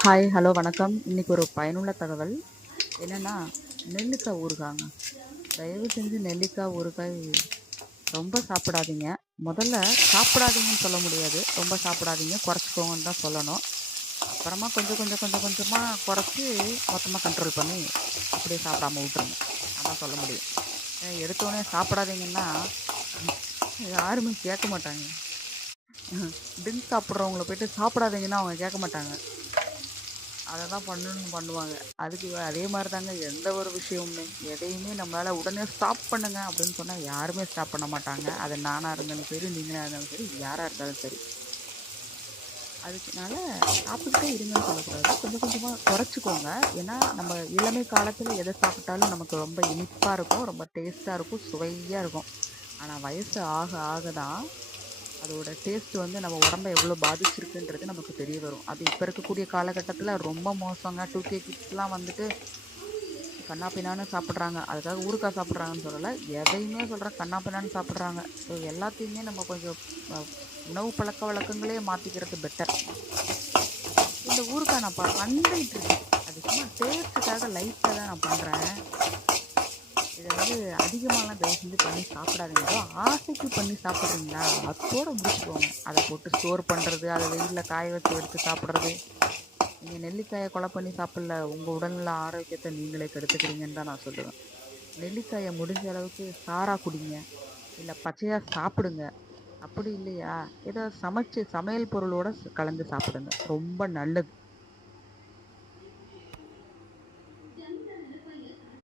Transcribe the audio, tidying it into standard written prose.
Hi, hello, வணக்கம். இன்னைக்கு ஒரு பயனுள்ள தகவல். என்னன்னா, நெல்லிக்காய் ஊறுகாங்க. தயவு செஞ்சு நெல்லிக்காய் ஊறுகாய் ரொம்ப சாப்பிடாதீங்க. முதல்ல சாப்பிடாதீங்கன்னு சொல்ல முடியாது. ரொம்ப சாப்பிடாதீங்க, குறைச்சிக்கோங்கன்னு தான் சொல்லணும். அப்புறமா கொஞ்சம் கொஞ்சம் கொஞ்சம் கொஞ்சமா குறைச்சி மொத்தமா கண்ட்ரோல் பண்ணி அப்படியே சாப்பிடாம விட்டுருங்க. அதான் சொல்ல முடியும். ஏன்னா எடுத்தோடனே சாப்பிடாதீங்கன்னா யாருமே கேட்க மாட்டாங்க. ட்ரிங்க் சாப்பிட்றவங்கள போயிட்டு சாப்பிடாதீங்கன்னா அவங்க கேட்க மாட்டாங்க. அத தான் பண்ணணும்னு பண்ணுவாங்க. அதுக்கு அதே மாரி தாங்க எந்த ஒரு விஷயமுமே. எதையுமே நம்மளால உடனே ஸ்டாப் பண்ணுங்க அப்படின்னு சொன்னா யாருமே ஸ்டாப் பண்ண மாட்டாங்க. அது நானா இருந்தாலும் சரி, நீங்களா இருந்தாலும் சரி, யாரா இருந்தாலும் சரி. அதுக்குனால சாப்பிட்டுட்டே இருங்கன்னு சொல்லக்கூடாது. கொஞ்சம் கொஞ்சமா குறைச்சுக்கோங்க. ஏன்னா நம்ம இளமை காலத்துல எத சாப்பிட்டாலும் நமக்கு ரொம்ப இனிப்பா இருக்கும், ரொம்ப டேஸ்ட்டா இருக்கும், சுவையா இருக்கும். ஆனா வயசு ஆக ஆக தான் அதோட டேஸ்ட் வந்து நம்ம உடம்ப எவ்வளோ பாதிச்சிருக்குன்றது நமக்கு தெரிய வரும். அது இப்ப இருக்கக்கூடிய காலகட்டத்தில ரொம்ப மோசங்க. 2கே கிட்ஸ்லாம் வந்துட்டு கன்னா பின்னான்னு சாப்பிடுறாங்க. அதுக்காக ஊறுகாய் சாப்பிடுறாங்கன்னு சொல்லல. எதையுமே சொல்றேன் கன்னா பின்னான்னு சாப்பிடுறாங்க. ஸோ எல்லாத்தையுமே நம்ம கொஞ்சம் அ உணவு பழக்கவழக்கங்களே மாத்திக்கிறது பெட்டர். இந்த ஊறுகாய் நான் பண்ணிட்டு இருக்கேன். அது சும்மா டேஸ்ட்டுக்காக லைட்டா தான் நான் பண்றேன். இத வந்து அதிகமாலாம் தயவு செஞ்சு பண்ணி சாப்பிடாதீங்க. ஏதோ ஆசைக்கு பண்ணி சாப்பிட்றீங்களா? அத்தோட முடிச்சுக்கோங்க. அத போட்டு ஸ்டோர் பண்றது, அத வெயில்ல காய வச்சு எடுத்து சாப்பிடுறது. நீங்க நெல்லிக்காய கொலை பண்ணி சாப்பிடல. உங்க உடல்நல ஆரோக்கியத்த நீங்களே கெடுத்துக்கிறீங்கன்னு தான் நான் சொல்லுவேன். நெல்லிக்காய முடிஞ்ச அளவுக்கு சாறா குடிங்க. இல்ல பச்சையா சாப்பிடுங்க. அப்படி இல்லையா, ஏதோ சமைச்சு சமையல் பொருளோட கலந்து சாப்பிடுங்க. ரொம்ப நல்லது.